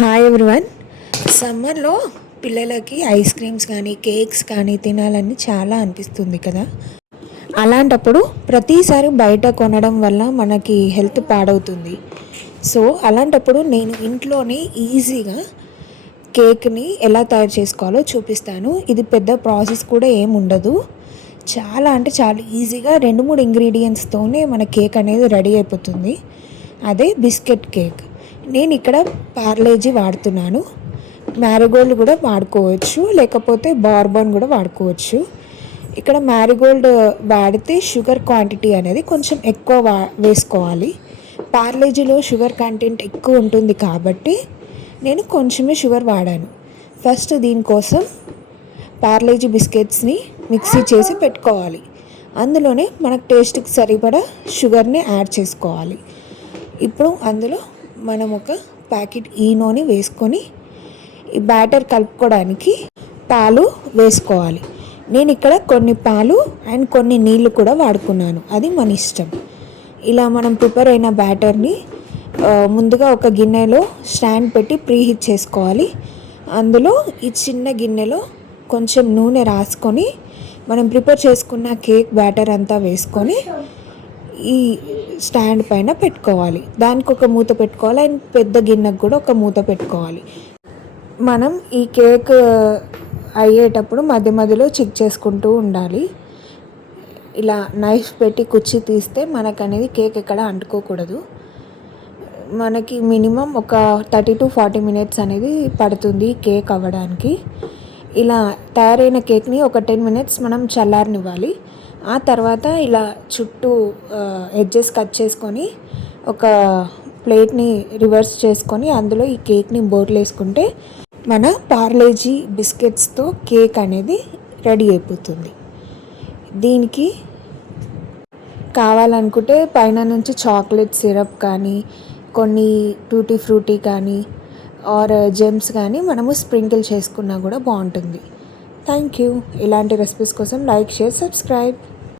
Hi everyone. సమ్మర్లో పిల్లలకి ice creams కానీ కేక్స్ కానీ తినాలని చాలా అనిపిస్తుంది కదా. అలాంటప్పుడు ప్రతిసారి బయట కొనడం వల్ల మనకి హెల్త్ పాడవుతుంది. సో అలాంటప్పుడు నేను ఇంట్లోనే ఈజీగా కేక్ని ఎలా తయారు చేసుకోవాలో చూపిస్తాను. ఇది పెద్ద ప్రాసెస్ కూడా ఏమి ఉండదు. చాలా అంటే చాలా ఈజీగా 2-3 ఇంగ్రీడియంట్స్తోనే మన కేక్ అనేది రెడీ అయిపోతుంది. అదే బిస్కెట్ కేక్. నేను ఇక్కడ పార్లేజీ వాడుతున్నాను. మ్యారీగోల్డ్ కూడా వాడుకోవచ్చు, లేకపోతే బార్బన్ కూడా వాడుకోవచ్చు. ఇక్కడ మ్యారీగోల్డ్ వాడితే షుగర్ క్వాంటిటీ అనేది కొంచెం ఎక్కువ వేసుకోవాలి. పార్లేజీలో షుగర్ కంటెంట్ ఎక్కువ ఉంటుంది కాబట్టి నేను కొంచెమే షుగర్ వాడాను. ఫస్ట్ దీనికోసం పార్లేజీ బిస్కెట్స్ని మిక్సీ చేసి పెట్టుకోవాలి. అందులోనే మనకు టేస్ట్కి సరిపడా షుగర్ని యాడ్ చేసుకోవాలి. ఇప్పుడు అందులో మనం ఒక ప్యాకెట్ ఈనోని వేసుకొని ఈ బ్యాటర్ కలుపుకోవడానికి పాలు వేసుకోవాలి. నేను ఇక్కడ కొన్ని పాలు అండ్ కొన్ని నీళ్ళు కూడా వాడుకున్నాను, అది మన ఇష్టం. ఇలా మనం ప్రిపేర్ అయిన బ్యాటర్ని ముందుగా ఒక గిన్నెలో స్టాండ్ పెట్టి ప్రీహీట్ చేసుకోవాలి. అందులో ఈ చిన్న గిన్నెలో కొంచెం నూనె రాసుకొని మనం ప్రిపేర్ చేసుకున్న కేక్ బ్యాటర్ అంతా వేసుకొని ఈ స్టాండ్ పైన పెట్టుకోవాలి. దానికి ఒక మూత పెట్టుకోవాలి అండ్ పెద్ద గిన్నెకు కూడా ఒక మూత పెట్టుకోవాలి. మనం ఈ కేక్ అయ్యేటప్పుడు మధ్య మధ్యలో చెక్ చేసుకుంటూ ఉండాలి. ఇలా నైఫ్ పెట్టి కుచ్చి తీస్తే మనకు అనేది కేక్ ఎక్కడ అంటుకోకూడదు. మనకి మినిమం ఒక 30 to 40 మినిట్స్ అనేది పడుతుంది కేక్ అవ్వడానికి. ఇలా తయారైన కేక్ని ఒక 10 మినిట్స్ మనం చల్లారనివ్వాలి. ఆ తర్వాత ఇలా చుట్టూ ఎడ్జెస్ కట్ చేసుకొని ఒక ప్లేట్ని రివర్స్ చేసుకొని అందులో ఈ కేక్ని బోర్లు వేసుకుంటే మన పార్లేజీ బిస్కెట్స్తో కేక్ అనేది రెడీ అయిపోతుంది. దీనికి కావాలనుకుంటే పైన నుంచి చాక్లెట్ సిరప్ కానీ కొన్ని టూటీ ఫ్రూటీ కానీ ఆర్ జెమ్స్ కానీ మనము స్ప్రింకిల్ చేసుకున్నా కూడా బాగుంటుంది. Thank you. ఇలాంటి రెసిపీస్ కోసం లైక్, షేర్, సబ్స్క్రైబ్.